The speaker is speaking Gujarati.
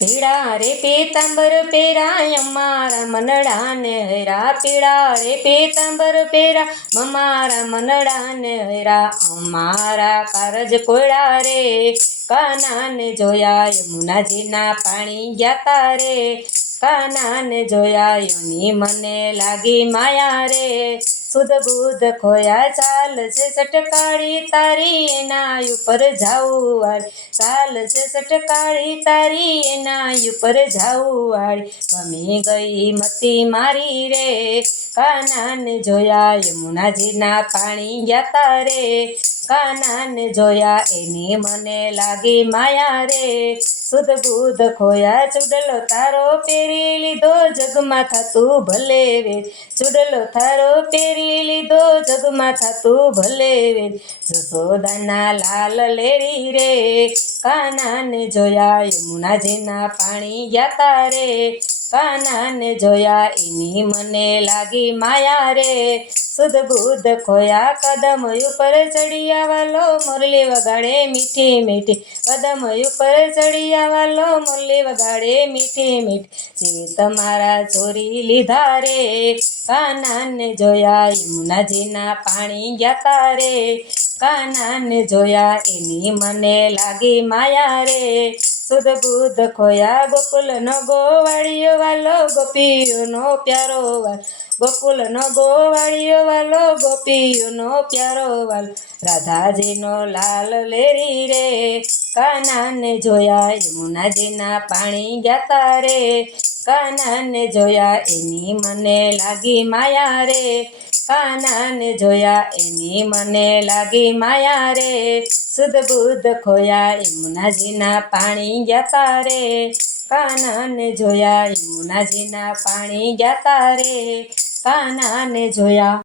પીળા રે પીતાંબર પેરા અમારા મનડાને હૈરા, પીળા રે પીતાંબર પેરા અમારા મનડાને હૈરા, અમારા કારજ કોયડા રે કાનાને જોયા યમુનાજીના પાણી ગયા રે, કાનાને જોયા યોની મને લાગી માયા રે, સુધ બુધ ખોયા ચાલ છે સટકાળી તારી એના ઉપર જાવું વાળી, ચાલ છે સટકાળી તારી એના ઉપર જાવું વાળી, ગમી ગઈ મતી મારી રે કાનાને જોયા યમુનાજીના પાણી ગયા રે, કાનાને જોયા એની મને લાગી માયા રે, સુધ બુધ ખોયા ચૂડલો તારો પહેરી લીધો જગમાં થાતું ભલે વેદ, ચૂડલો તારો પહેરી લીધો જગમાં થાતું ભલે વેદ, જશોદાના લાલ લેરી રે કાનાને જોયા યમુનાજીના પાણી ગયા રે, કાનાને જોયા એની મને લાગી માયા રે, સુધ બુધ ખોયા કદમ ઉપર ચડી આવાલો મુરલી વગાડે મીઠી મીઠી, કદમ ઉપર ચડી આવાલો મુરલી વગાડે મીઠી મીઠી, જે તમારા ચોરી લીધા રે કાનાને જોયા યમુનાજીના પાણી ગયા રે, કાનાને જોયા એની મને લાગી માયા રે, સુધ બુધ ખોયા ગોકુલનો ગોવાળિયો વાલો ગોપીઓનો પ્યારો વાલો, ગોકુલનો ગોવાળિયો વાલો ગોપીઓનો પ્યારો વાલો, રાધાજીનો લાલ લેરી રે કાનાને જોયા યમુનાજીના પાણી ગયા રે, કાનાને જોયા એની મને લાગી માયા રે, કાનાને જોયા એની મને લાગી માયા રે, સુધ બુધ ખોયા યમુનાજીના પાણી ગયા રે, કાનાને જોયા યમુનાજીના પાણી ગયા રે, કાનાને જોયા।